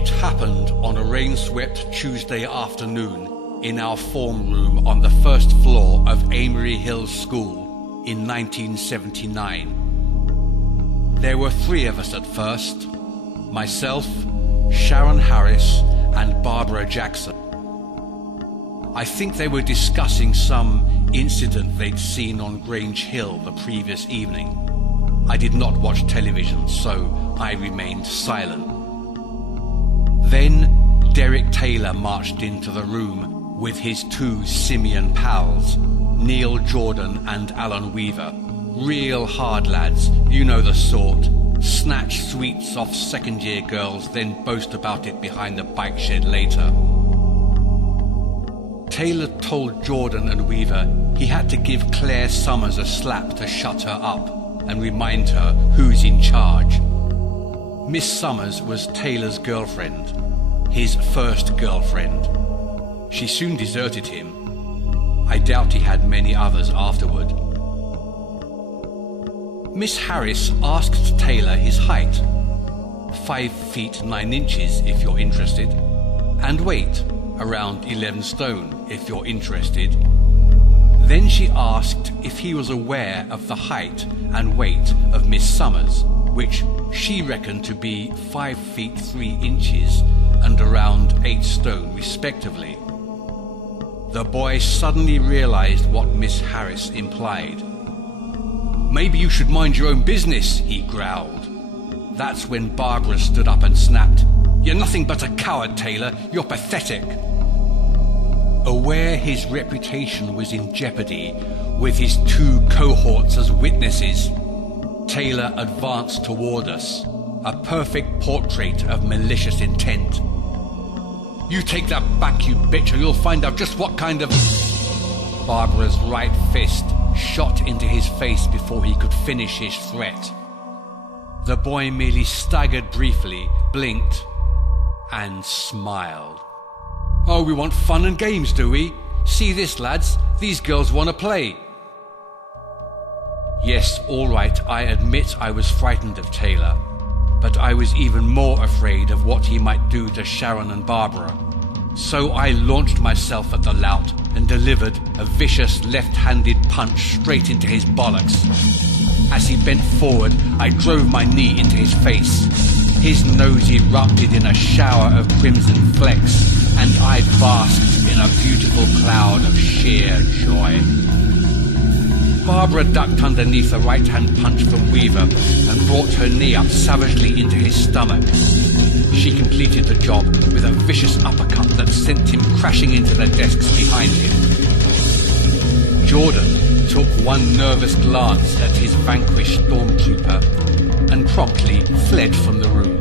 It happened on a rain-swept Tuesday afternoon in our form room on the first floor of Amory Hill School in 1979. There were 3 of us at first: myself, Sharon Harris, and Barbara Jackson. I think they were discussing some incident they'd seen on Grange Hill the previous evening. I did not watch television, so I remained silent. Then Derek Taylor marched into the room with his 2 simian pals, Neil Jordan and Alan Weaver. Real hard lads, you know the sort. Snatch sweets off second-year girls, then boast about it behind the bike shed later. Taylor told Jordan and Weaver he had to give Claire Summers a slap to shut her up and remind her who's in charge. Miss Summers was Taylor's girlfriend, his first girlfriend. She soon deserted him. I doubt he had many others afterward. Miss Harris asked Taylor his height, 5 feet 9 inches if you're interested, and weight, around 11 stone if you're interested. Then she asked if he was aware of the height and weight of Miss Summers, which she reckoned to be 5 feet 3 inches and around 8 stone respectively. The boy suddenly realized what Miss Harris implied. "Maybe you should mind your own business," he growled. That's when Barbara stood up and snapped, "You're nothing but a coward, Taylor. You're pathetic." Aware his reputation was in jeopardy with his 2 cohorts as witnesses, Taylor advanced toward us, a perfect portrait of malicious intent. "You take that back, you bitch, or you'll find out just what kind of..." Barbara's right fist shot into his face before he could finish his threat. The boy merely staggered briefly, blinked, and smiled. "Oh, we want fun and games, do we? See this, lads? These girls want to play." Yes, all right, I admit I was frightened of Taylor, but I was even more afraid of what he might do to Sharon and Barbara. So I launched myself at the lout and delivered a vicious left-handed punch straight into his bollocks. As he bent forward, I drove my knee into his face. His nose erupted in a shower of crimson flecks, and I basked in a beautiful cloud of sheer joy. Barbara ducked underneath a right-hand punch from Weaver and brought her knee up savagely into his stomach. She completed the job with a vicious uppercut that sent him crashing into the desks behind him. Jordan took one nervous glance at his vanquished stormtrooper and promptly fled from the room.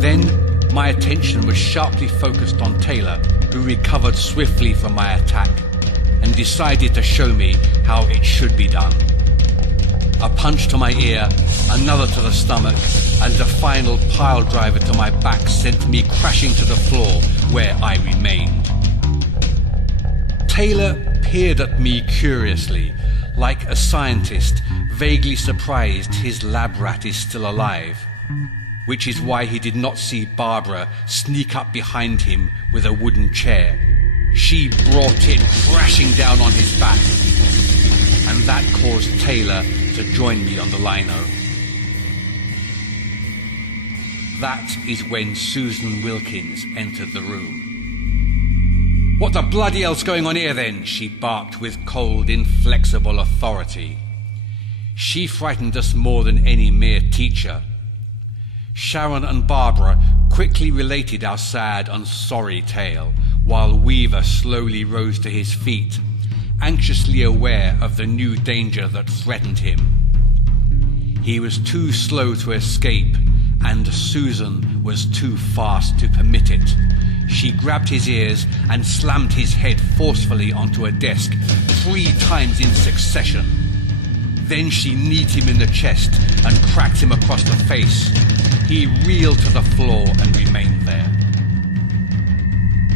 Then my attention was sharply focused on Taylor, who recovered swiftly from my attack and decided to show me how it should be done. A punch to my ear, another to the stomach, and a final pile driver to my back sent me crashing to the floor, where I remained. Taylor peered at me curiously, like a scientist vaguely surprised his lab rat is still alive, which is why he did not see Barbara sneak up behind him with a wooden chair. She brought it crashing down on his back, and that caused Taylor to join me on the lino. That is when Susan Wilkins entered the room. "What the bloody hell's going on here then?" she barked with cold, inflexible authority. She frightened us more than any mere teacher. Sharon and Barbara quickly related our sad and sorry tale, while Weaver slowly rose to his feet, anxiously aware of the new danger that threatened him. He was too slow to escape, and Susan was too fast to permit it. She grabbed his ears and slammed his head forcefully onto a desk 3 times in succession. Then she kneed him in the chest and cracked him across the face. He reeled to the floor and remained there.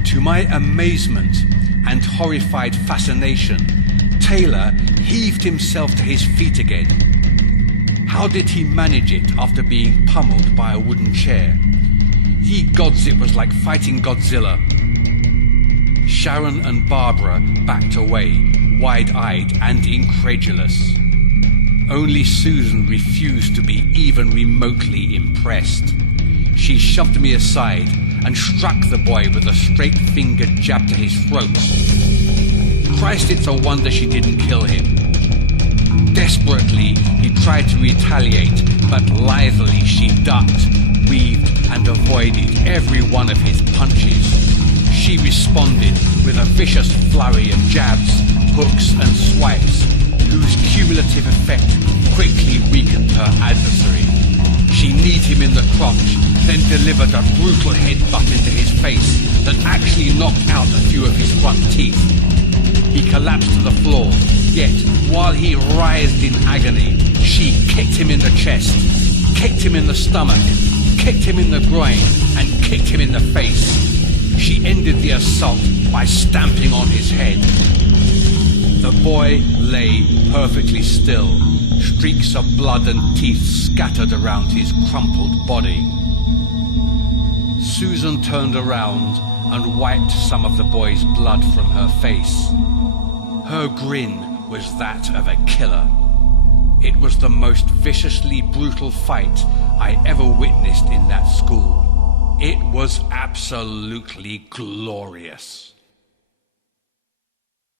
To my amazement and horrified fascination, Taylor heaved himself to his feet again. How did he manage it after being pummeled by a wooden chair? Ye gods, it was like fighting Godzilla. Sharon and Barbara backed away, wide-eyed and incredulous. Only Susan refused to be even remotely impressed. She shoved me aside and struck the boy with a straight-fingered jab to his throat. Christ, it's a wonder she didn't kill him. Desperately, he tried to retaliate, but lithely she ducked, weaved, and avoided every one of his punches. She responded with a vicious flurry of jabs, hooks, and swipes, whose cumulative effect quickly weakened her adversary. She kneed him in the crotch, then delivered a brutal headbutt into his face that actually knocked out a few of his front teeth. He collapsed to the floor, yet while he writhed in agony, she kicked him in the chest, kicked him in the stomach, kicked him in the groin, and kicked him in the face. She ended the assault by stamping on his head. The boy lay perfectly still, streaks of blood and teeth scattered around his crumpled body. Susan turned around and wiped some of the boy's blood from her face. Her grin was that of a killer. It was the most viciously brutal fight I ever witnessed in that school. It was absolutely glorious.